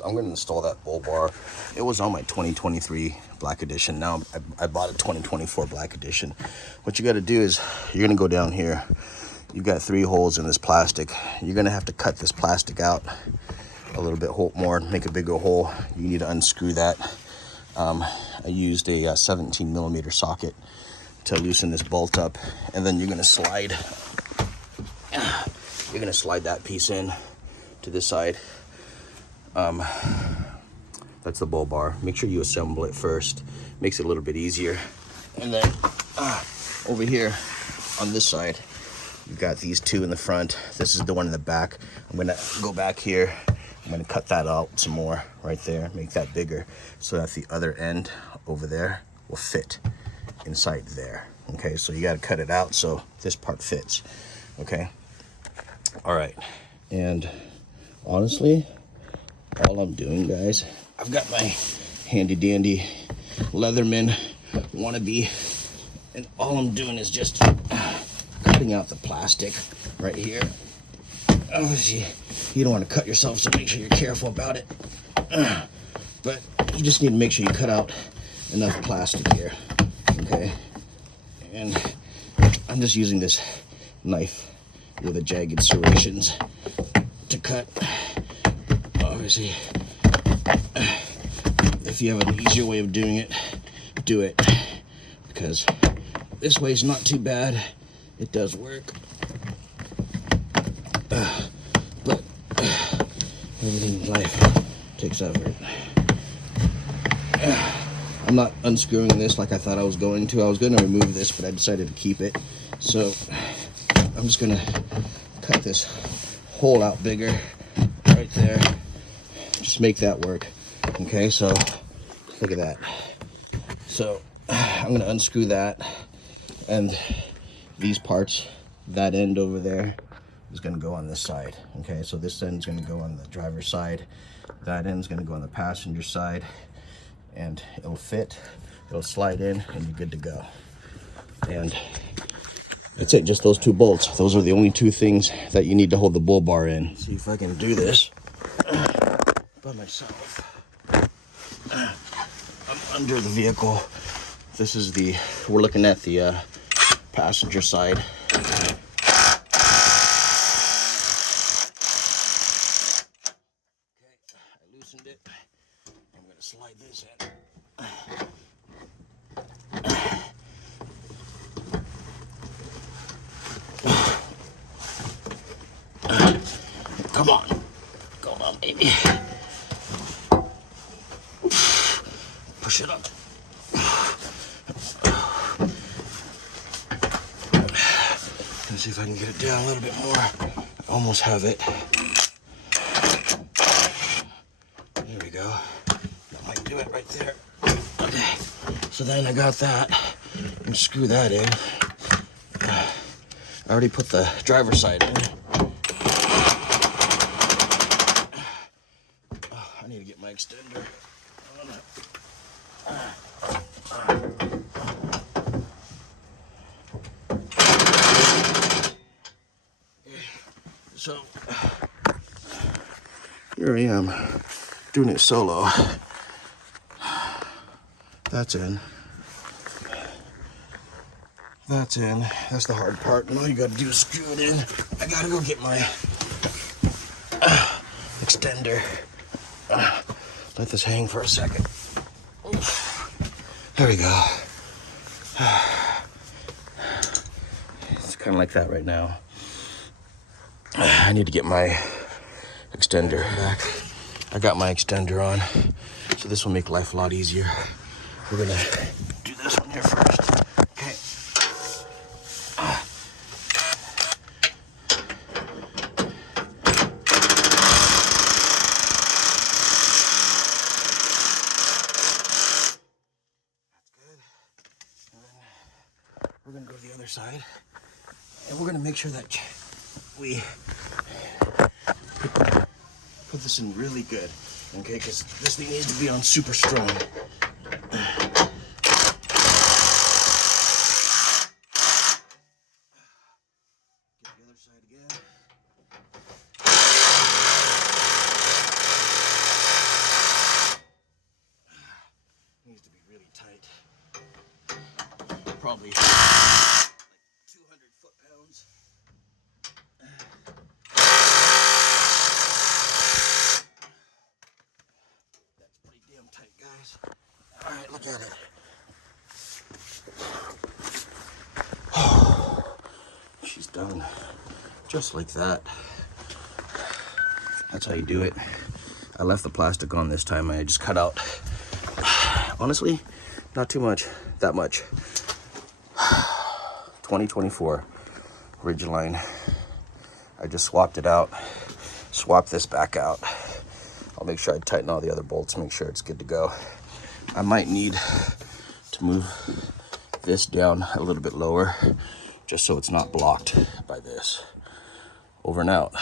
is I'm going to install that bull bar. It was on my 2023 Black Edition. Now I bought a 2024 Black Edition. What you got to do is you're going to go down here. You've got 3 holes in this plastic. You're going to have to cut this plastic out a little bit more, make a bigger hole. You need to unscrew that. I used a 17 millimeter socket to loosen this bolt up, and then you're going to slide that piece in to this side. That's the bull bar. Make sure you assemble it first. Makes it a little bit easier. And then over here on this side, you've got these 2 in the front. This is the one in the back. I'm gonna go back here. I'm gonna cut that out some more right there, make that bigger so that the other end over there will fit inside there. Okay, so you gotta cut it out so this part fits. Okay, all right. And honestly, all I'm doing, guys, I've got my handy dandy Leatherman wannabe, and all I'm doing is just cutting out the plastic right here. Obviously, you don't want to cut yourself, so make sure you're careful about it. But you just need to make sure you cut out enough plastic here, okay? And I'm just using this knife with the jagged serrations to cut. Obviously, if you have an easier way of doing it, do it, because this way is not too bad. It does work, but everything in life takes effort. I'm not unscrewing this like I thought I was going to. I was going to remove this, but I decided to keep it. So I'm just going to cut this hole out bigger right there. Just make that work. Okay, so look at that. So I'm going to unscrew that, and these parts, that end over there is going to go on this side. Okay, so this end is going to go on the driver's side, that end is going to go on the passenger side, and it'll fit, it'll slide in, and you're good to go. And that's it, just those 2 bolts. Those are the only 2 things that you need to hold the bull bar in. Let's see if I can do this by myself. I'm under the vehicle. This is we're looking at the passenger side. Okay, I loosened it. I'm gonna slide this in. Come on, baby. Push it up. Let's see if I can get it down a little bit more. I almost have it. There we go. That might do it right there. Okay. So then I got that. And screw that in. I already put the driver's side in. Oh, I need to get my extender. So here I am doing it solo. That's in. That's in. That's the hard part. And all you gotta do is screw it in. I gotta go get my extender. Let this hang for a second. There we go. It's kind of like that right now. I need to get my extender back. I got my extender on, so this will make life a lot easier. We're gonna do this one here first. Okay. That's good. And then we're gonna go to the other side, and we're gonna make sure that we put this in really good, okay? Because this thing needs to be on super strong. Get the other side again. probably like 200 foot-pounds. That's pretty damn tight, guys. All right, look at it. She's done. Just like that. That's how you do it. I left the plastic on this time. I just cut out, honestly, not too much, that much. 2024 Ridgeline. I just swapped it out, swapped this back out. I'll make sure I tighten all the other bolts, make sure it's good to go. I might need to move this down a little bit lower just so it's not blocked by this. Over and out.